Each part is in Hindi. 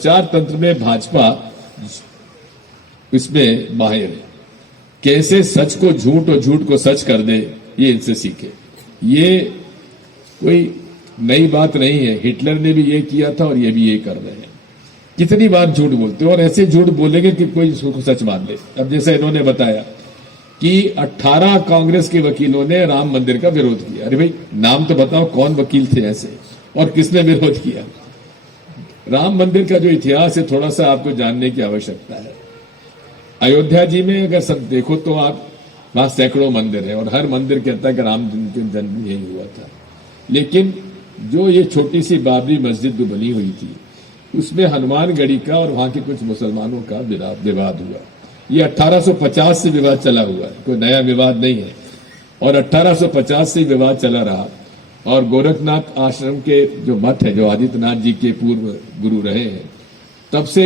प्रचार तंत्र में भाजपा इसमें माहिर है। कैसे सच को झूठ और झूठ को सच कर दे, ये इनसे सीखे। ये कोई नई बात नहीं है, हिटलर ने भी ये किया था और ये भी ये कर रहे हैं। कितनी बार झूठ बोलते हो और ऐसे झूठ बोलेंगे कि कोई इसको सच मान ले। अब जैसे इन्होंने बताया कि 18 कांग्रेस के वकीलों ने राम मंदिर का विरोध किया। अरे भाई, नाम तो बताओ कौन वकील थे ऐसे और किसने विरोध किया। राम मंदिर का जो इतिहास है थोड़ा सा आपको जानने की आवश्यकता है। अयोध्या जी में अगर सब देखो तो आप वहां सैकड़ों मंदिर है और हर मंदिर कहता है कि राम के जन्म यही हुआ था। लेकिन जो ये छोटी सी बाबरी मस्जिद जो बनी हुई थी उसमें हनुमानगढ़ी का और वहां के कुछ मुसलमानों का विवाद हुआ। ये 1850 से विवाद चला हुआ है, कोई नया विवाद नहीं है। और 1850 से विवाद चला रहा और गोरखनाथ आश्रम के जो मठ है, जो आदित्यनाथ जी के पूर्व गुरु रहे हैं, तब से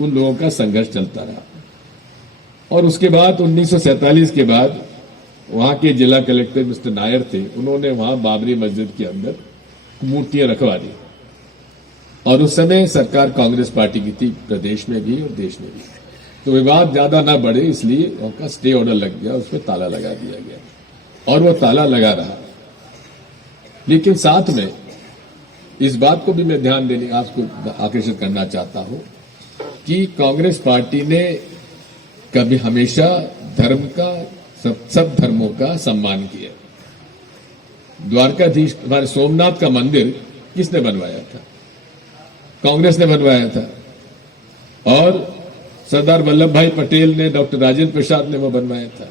उन लोगों का संघर्ष चलता रहा। और उसके बाद 1947 के बाद वहां के जिला कलेक्टर मिस्टर नायर थे, उन्होंने वहां बाबरी मस्जिद के अंदर मूर्तियां रखवा दी। और उस समय सरकार कांग्रेस पार्टी की थी, प्रदेश में भी और देश में भी। तो विवाद ज्यादा ना बढ़े इसलिए उनका स्टे ऑर्डर लग गया, उस पर ताला लगा दिया गया और वो ताला लगा रहा। लेकिन साथ में इस बात को भी मैं ध्यान देने आपको आकर्षित करना चाहता हूं कि कांग्रेस पार्टी ने कभी हमेशा धर्म का सब धर्मों का सम्मान किया। द्वारकाधीश, हमारे सोमनाथ का मंदिर किसने बनवाया था? कांग्रेस ने बनवाया था। और सरदार वल्लभ भाई पटेल ने, डॉक्टर राजेंद्र प्रसाद ने वो बनवाया था।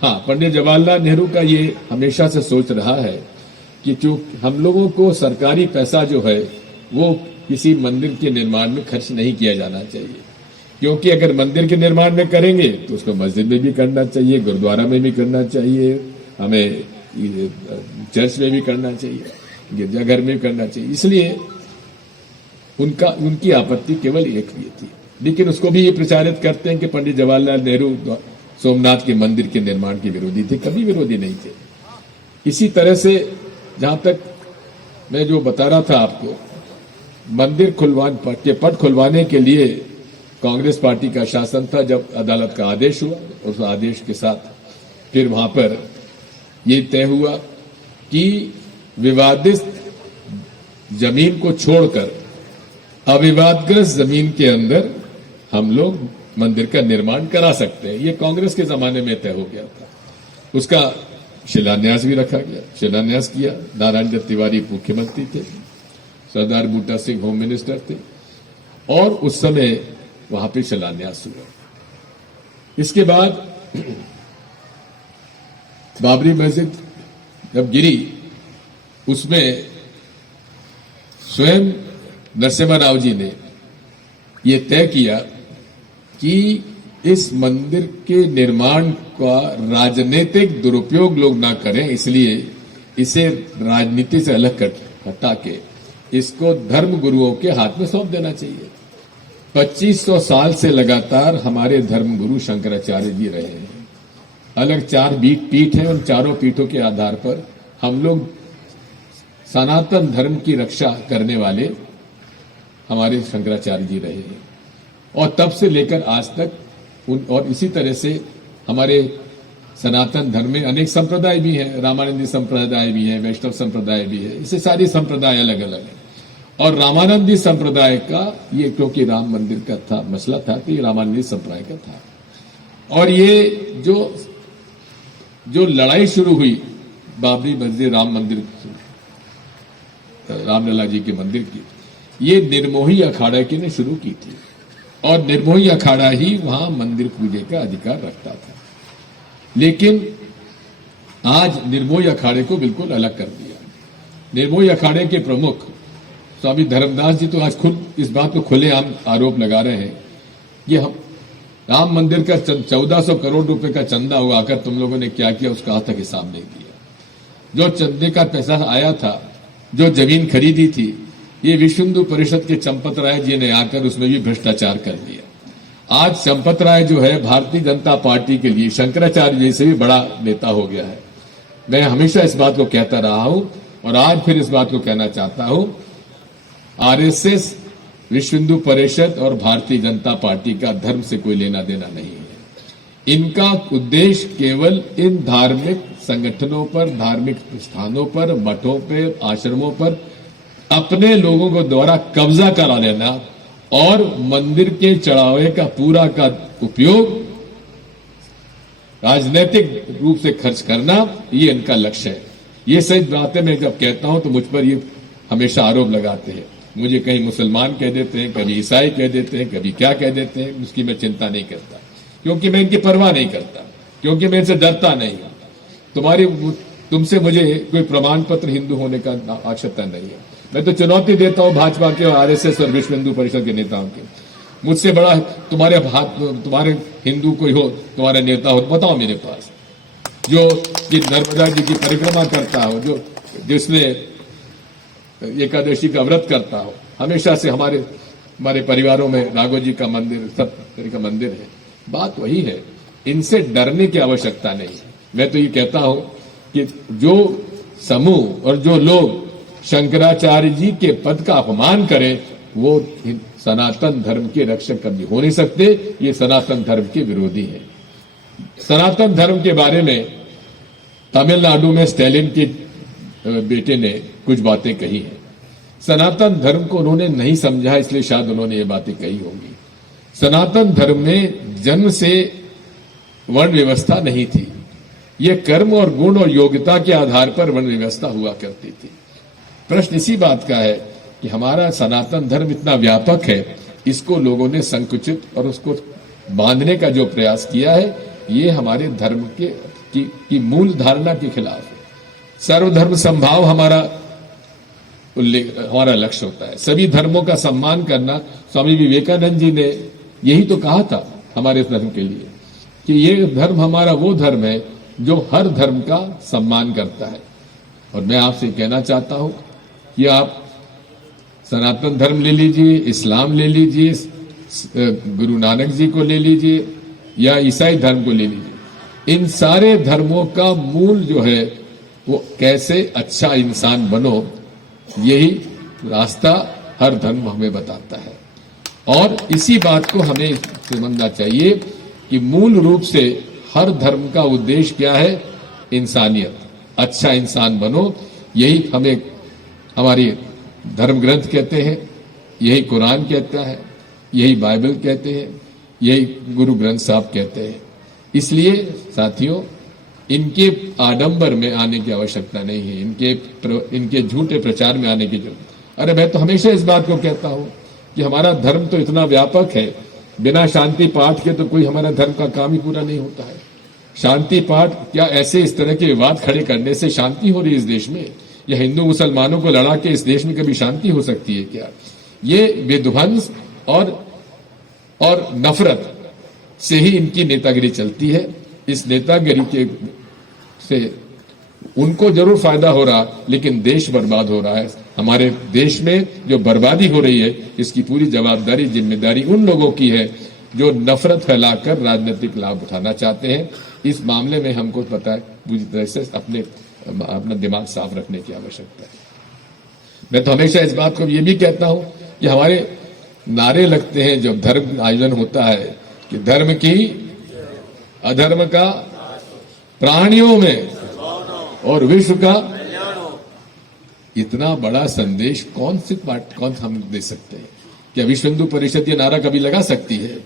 हाँ, पंडित जवाहरलाल नेहरू का ये हमेशा से सोच रहा है कि जो हम लोगों को सरकारी पैसा जो है वो किसी मंदिर के निर्माण में खर्च नहीं किया जाना चाहिए, क्योंकि अगर मंदिर के निर्माण में करेंगे तो उसको मस्जिद में भी करना चाहिए, गुरुद्वारा में भी करना चाहिए, हमें चर्च में भी करना चाहिए, गिरजाघर में भी करना चाहिए। इसलिए उनकी आपत्ति केवल एक ही थी। लेकिन उसको भी ये प्रचारित करते हैं कि पंडित जवाहरलाल नेहरू सोमनाथ के मंदिर के निर्माण के विरोधी थे। कभी विरोधी नहीं थे। इसी तरह से जहां तक मैं जो बता रहा था आपको, मंदिर के पट खुलवाने के लिए कांग्रेस पार्टी का शासन था। जब अदालत का आदेश हुआ, उस आदेश के साथ फिर वहां पर यह तय हुआ कि विवादित जमीन को छोड़कर अविवादग्रस्त जमीन के अंदर हम लोग मंदिर का निर्माण करा सकते हैं। ये कांग्रेस के जमाने में तय हो गया था। उसका शिलान्यास भी रखा गया, शिलान्यास किया। नारायण दत्त तिवारी मुख्यमंत्री थे, सरदार बूटा सिंह होम मिनिस्टर थे और उस समय वहां पे शिलान्यास हुआ। इसके बाद बाबरी मस्जिद जब गिरी, उसमें स्वयं नरसिम्हा राव जी ने यह तय किया कि इस मंदिर के निर्माण का राजनीतिक दुरुपयोग लोग ना करें, इसलिए इसे राजनीति से अलग हटा के इसको धर्म गुरुओं के हाथ में सौंप देना चाहिए। 2500 साल से लगातार हमारे धर्म गुरु शंकराचार्य जी रहे हैं। अलग 4 पीठ हैं, उन चारों पीठों के आधार पर हम लोग सनातन धर्म की रक्षा करने वाले हमारे शंकराचार्य जी रहे हैं। और तब से लेकर आज तक और इसी तरह से हमारे सनातन धर्म में अनेक संप्रदाय भी हैं, रामानंदी संप्रदाय भी है, वैष्णव संप्रदाय भी है, इससे सारी संप्रदाय अलग अलग है। और रामानंदी संप्रदाय का ये, क्योंकि राम मंदिर का था मसला था, कि रामानंदी संप्रदाय का था। और ये जो लड़ाई शुरू हुई बाबरी मस्जिद राम मंदिर, रामलला जी के मंदिर की, ये निर्मोही अखाड़ा की ने शुरू की थी। और निर्मोही अखाड़ा ही वहां मंदिर पूजे का अधिकार रखता था। लेकिन आज निर्मोही अखाड़े को बिल्कुल अलग कर दिया। निर्मोही अखाड़े के प्रमुख स्वामी धर्मदास जी तो आज खुद इस बात को खुलेआम आरोप लगा रहे हैं कि हम राम मंदिर का 1400 करोड़ रुपए का चंदा हुआ, आकर तुम लोगों ने क्या किया उसका आज तक हिसाब नहीं दिया। जो चंदे का पैसा आया था, जो जमीन खरीदी थी, ये विश्व हिंदू परिषद के चंपत राय जी ने आकर उसमें भी भ्रष्टाचार कर दिया। आज चंपत राय जो है भारतीय जनता पार्टी के लिए शंकराचार्य जी से भी बड़ा नेता हो गया है। मैं हमेशा इस बात को कहता रहा हूं और आज फिर इस बात को कहना चाहता हूं। आरएसएस विश्व हिंदू परिषद और भारतीय जनता पार्टी का धर्म से कोई लेना देना नहीं है। इनका उद्देश्य केवल इन धार्मिक संगठनों पर, धार्मिक स्थानों पर, मठों पर, आश्रमों पर अपने लोगों को द्वारा कब्जा करा लेना और मंदिर के चढ़ावे का पूरा का उपयोग राजनीतिक रूप से खर्च करना, ये इनका लक्ष्य है। ये सही बातें मैं जब कहता हूं तो मुझ पर ये हमेशा आरोप लगाते हैं। मुझे कहीं मुसलमान कह देते हैं, कभी ईसाई कह देते हैं, कभी क्या कह देते हैं, उसकी मैं चिंता नहीं करता, क्योंकि मैं इनकी परवाह नहीं करता, क्योंकि मैं इनसे डरता नहीं हूं। तुमसे मुझे कोई प्रमाण पत्र हिंदू होने का आवश्यकता नहीं है। मैं तो चुनौती देता हूं भाजपा के और आरएसएस और विश्व हिंदू परिषद के नेताओं के, मुझसे बड़ा तुम्हारे हिंदू कोई हो, तुम्हारा नेता हो, बताओ मेरे पास, जो ये नर्मदा जी की परिक्रमा करता हो, जिसने एकादशी का व्रत करता हो। हमेशा से हमारे परिवारों में राघव जी का मंदिर, सब का मंदिर है। बात वही है, इनसे डरने की आवश्यकता नहीं। मैं तो ये कहता हूं कि जो समूह और जो लोग शंकराचार्य जी के पद का अपमान करें, वो सनातन धर्म के रक्षक कभी हो नहीं सकते। ये सनातन धर्म के विरोधी हैं। सनातन धर्म के बारे में तमिलनाडु में स्टैलिन के बेटे ने कुछ बातें कही हैं। सनातन धर्म को उन्होंने नहीं समझा, इसलिए शायद उन्होंने ये बातें कही होंगी। सनातन धर्म में जन्म से वर्ण व्यवस्था नहीं थी। ये कर्म और गुण और योग्यता के आधार पर वर्ण व्यवस्था हुआ करती थी। प्रश्न इसी बात का है कि हमारा सनातन धर्म इतना व्यापक है, इसको लोगों ने संकुचित और उसको बांधने का जो प्रयास किया है, ये हमारे धर्म की मूल धारणा के खिलाफ है। सर्वधर्म संभाव हमारा लक्ष्य होता है। सभी धर्मों का सम्मान करना। स्वामी विवेकानंद जी ने यही तो कहा था हमारे धर्म के लिए कि ये धर्म हमारा वो धर्म है जो हर धर्म का सम्मान करता है। और मैं आपसे कहना चाहता हूं कि आप सनातन धर्म ले लीजिए, इस्लाम ले लीजिए, गुरु नानक जी को ले लीजिए या ईसाई धर्म को ले लीजिए, इन सारे धर्मों का मूल जो है वो कैसे अच्छा इंसान बनो, यही रास्ता हर धर्म हमें बताता है। और इसी बात को हमें समझना चाहिए कि मूल रूप से हर धर्म का उद्देश्य क्या है? इंसानियत, अच्छा इंसान बनो। यही हमें हमारी धर्म ग्रंथ कहते हैं, यही कुरान कहता है, यही बाइबल कहते हैं, यही गुरु ग्रंथ साहब कहते हैं। इसलिए साथियों, इनके आडंबर में आने की आवश्यकता नहीं है, इनके झूठे प्रचार में आने की जरूरत। अरे मैं तो हमेशा इस बात को कहता हूं कि हमारा धर्म तो इतना व्यापक है, बिना शांति पाठ के तो कोई हमारा धर्म का काम ही पूरा नहीं होता है। शांति पाठ क्या ऐसे इस तरह के विवाद खड़े करने से शांति हो रही है इस देश में? या हिंदू मुसलमानों को लड़ा के इस देश में कभी शांति हो सकती है क्या? ये विध्वंस और नफरत से ही इनकी नेतागिरी चलती है। इस नेतागिरी से उनको जरूर फायदा हो रहा, लेकिन देश बर्बाद हो रहा है। हमारे देश में जो बर्बादी हो रही है, इसकी पूरी जवाबदारी, जिम्मेदारी उन लोगों की है जो नफरत फैलाकर राजनीतिक लाभ उठाना चाहते हैं। इस मामले में हमको पता है, पूरी तरह से अपना दिमाग साफ रखने की आवश्यकता है। मैं तो हमेशा इस बात को ये भी कहता हूं कि हमारे नारे लगते हैं जब धर्म आयोजन होता है कि धर्म की अधर्म का प्राणियों में और विश्व का। इतना बड़ा संदेश कौन हम दे सकते हैं? क्या विश्व हिंदू परिषद ये नारा कभी लगा सकती है?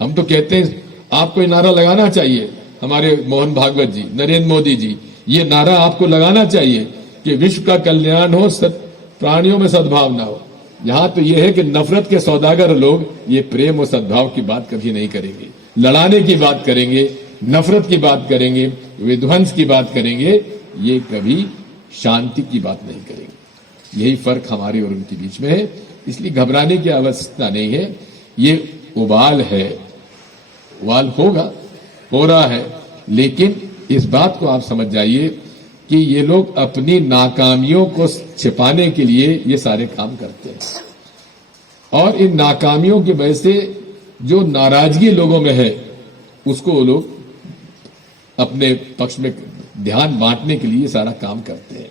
हम तो कहते हैं आपको ये नारा लगाना चाहिए। हमारे मोहन भागवत जी, नरेंद्र मोदी जी, ये नारा आपको लगाना चाहिए कि विश्व का कल्याण हो, प्राणियों में सद्भावना हो। यहां तो यह है कि नफरत के सौदागर लोग ये प्रेम और सद्भाव की बात कभी नहीं करेंगे, लड़ाने की बात करेंगे, नफरत की बात करेंगे, विध्वंस की बात करेंगे, ये कभी शांति की बात नहीं करेंगे। यही फर्क हमारे और उनके बीच में है। इसलिए घबराने की आवश्यकता नहीं है। ये उबाल है, उबाल हो रहा है, लेकिन इस बात को आप समझ जाइए कि ये लोग अपनी नाकामियों को छिपाने के लिए ये सारे काम करते हैं। और इन नाकामियों की वजह से जो नाराजगी लोगों में है, उसको वो लोग अपने पक्ष में ध्यान बांटने के लिए सारा काम करते हैं।